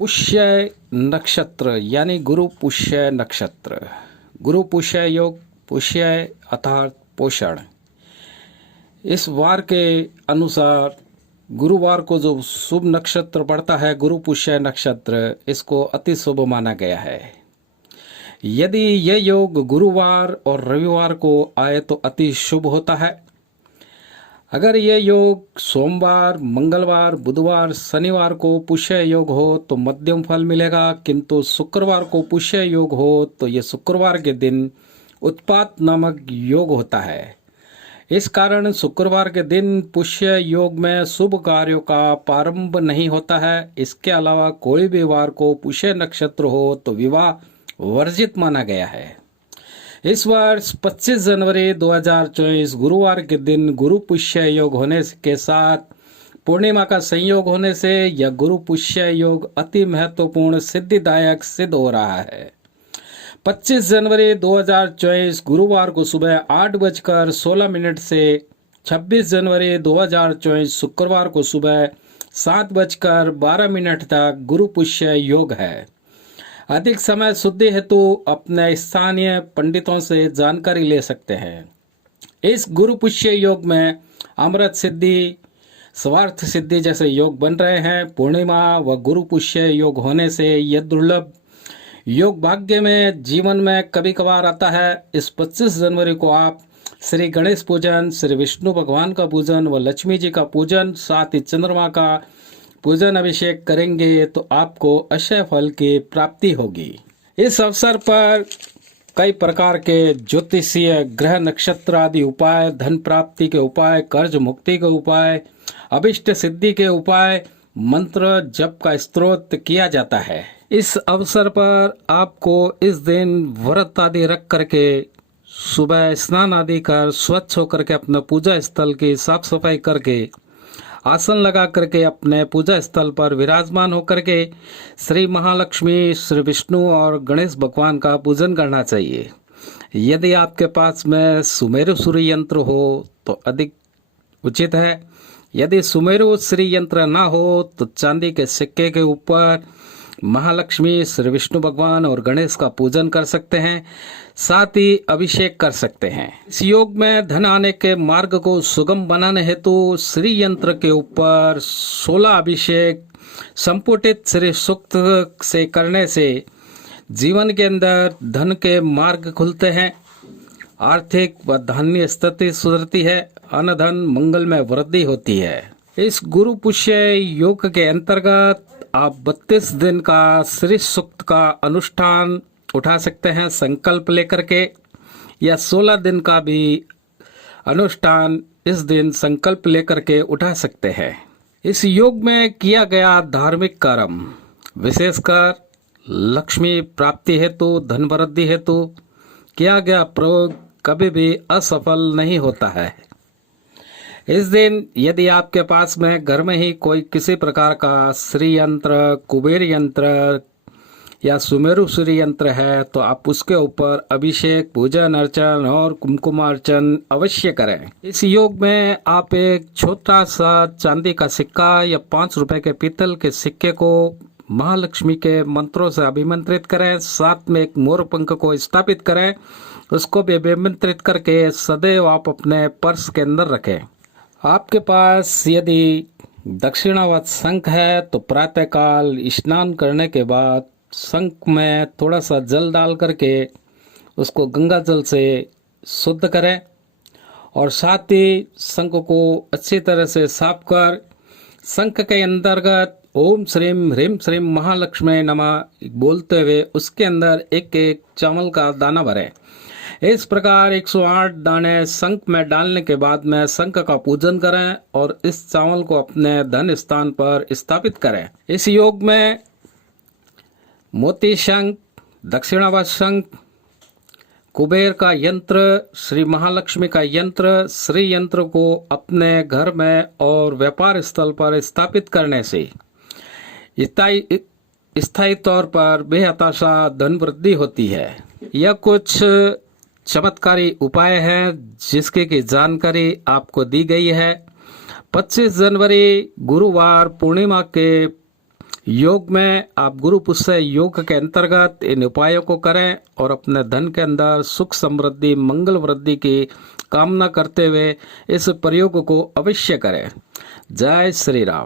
पुष्य नक्षत्र यानी गुरु पुष्य नक्षत्र। गुरु पुष्य योग, पुष्य अर्थात पोषण। इस वार के अनुसार गुरुवार को जो शुभ नक्षत्र पड़ता है गुरु पुष्य नक्षत्र, इसको अति शुभ माना गया है। यदि यह योग गुरुवार और रविवार को आए तो अति शुभ होता है। अगर ये योग सोमवार, मंगलवार, बुधवार, शनिवार को पुष्य योग हो तो मध्यम फल मिलेगा, किंतु शुक्रवार को पुष्य योग हो तो ये शुक्रवार के दिन उत्पात नामक योग होता है। इस कारण शुक्रवार के दिन पुष्य योग में शुभ कार्यों का प्रारंभ नहीं होता है। इसके अलावा कोई भी वार को पुष्य नक्षत्र हो तो विवाह वर्जित माना गया है। इस वर्ष 25 जनवरी 2024 गुरुवार के दिन गुरु पुष्य योग होने के साथ पूर्णिमा का संयोग होने से यह गुरु पुष्य योग अति महत्वपूर्ण सिद्धिदायक सिद्ध हो रहा है। 25 जनवरी 2024 गुरुवार को सुबह 8:16 से 26 जनवरी 2024 शुक्रवार को सुबह 7:12 तक गुरु पुष्य योग है। अधिक समय शुद्धि हेतु अपने स्थानीय पंडितों से जानकारी ले सकते हैं। इस गुरु पुष्य योग में अमृत सिद्धि, स्वार्थ सिद्धि जैसे योग बन रहे हैं। पूर्णिमा व गुरु पुष्य योग होने से यह दुर्लभ योग भाग्य में जीवन में कभी कभार आता है। इस 25 जनवरी को आप श्री गणेश पूजन, श्री विष्णु भगवान का पूजन व लक्ष्मी जी का पूजन, साथ ही चंद्रमा का पूजन अभिषेक करेंगे तो आपको अक्षय फल की प्राप्ति होगी। इस अवसर पर कई प्रकार के ज्योतिषीय, ग्रह नक्षत्र आदि उपाय, धन प्राप्ति के उपाय, कर्ज मुक्ति के उपाय, अभिष्ट सिद्धि के उपाय, मंत्र जप का स्तोत्र किया जाता है। इस अवसर पर आपको इस दिन व्रत आदि रख करके सुबह स्नान आदि कर स्वच्छ होकर के अपने पूजा स्थल की साफ सफाई करके आसन लगा करके अपने पूजा स्थल पर विराजमान होकर के श्री महालक्ष्मी, श्री विष्णु और गणेश भगवान का पूजन करना चाहिए। यदि आपके पास में सुमेरु सूर्य यंत्र हो तो अधिक उचित है। यदि सुमेरु सूर्य यंत्र ना हो तो चांदी के सिक्के के ऊपर महालक्ष्मी, श्री विष्णु भगवान और गणेश का पूजन कर सकते हैं, साथ ही अभिषेक कर सकते हैं। इस योग में धन आने के मार्ग को सुगम बनाने हेतु श्री यंत्र के ऊपर 16 अभिषेक संपुटित श्री सूक्त से करने से जीवन के अंदर धन के मार्ग खुलते हैं, आर्थिक व धान्य स्थिति सुधरती है, अन्न धन मंगल में वृद्धि होती है। इस गुरु पुष्य योग के अंतर्गत आप 32 दिन का श्री सूक्त का अनुष्ठान उठा सकते हैं संकल्प लेकर के, या 16 दिन का भी अनुष्ठान इस दिन संकल्प लेकर के उठा सकते हैं। इस योग में किया गया धार्मिक कर्म विशेषकर लक्ष्मी प्राप्ति हेतु, धन वृद्धि हेतु किया गया प्रयोग कभी भी असफल नहीं होता है। इस दिन यदि आपके पास में घर में ही कोई किसी प्रकार का श्री यंत्र, कुबेर यंत्र या सुमेरु सूर्य यंत्र है तो आप उसके ऊपर अभिषेक, पूजन अर्चन और कुमकुमार्चन अवश्य करें। इस योग में आप एक छोटा सा चांदी का सिक्का या 5 रुपए के पीतल के सिक्के को महालक्ष्मी के मंत्रों से अभिमंत्रित करें, साथ में एक मोर पंख को स्थापित करें, उसको भी अभिमंत्रित करके सदैव आप अपने पर्स के अंदर रखें। आपके पास यदि दक्षिणावर्त शंख है तो प्रातःकाल स्नान करने के बाद शंख में थोड़ा सा जल डाल करके उसको गंगा जल से शुद्ध करें, और साथ ही शंख को अच्छी तरह से साफ कर शंख के अंतर्गत ओम श्रीम ह्रीम श्रीम महालक्ष्मी नमः बोलते हुए उसके अंदर एक एक चावल का दाना भरें। इस प्रकार 108 दाने शंख में डालने के बाद में शंख का पूजन करें और इस चावल को अपने धन स्थान पर स्थापित करें। इस योग में मोती शंख, दक्षिणावर्त शंख, कुबेर का यंत्र, श्री महालक्ष्मी का यंत्र, श्री यंत्र को अपने घर में और व्यापार स्थल पर स्थापित करने से स्थायी तौर पर बेहताशा धन वृद्धि होती है। यह कुछ चमत्कारी उपाय हैं जिसके की जानकारी आपको दी गई है। 25 जनवरी गुरुवार पूर्णिमा के योग में आप गुरु पुष्य योग के अंतर्गत इन उपायों को करें और अपने धन के अंदर सुख समृद्धि मंगल वृद्धि की कामना करते हुए इस प्रयोग को अवश्य करें। जय श्री राम।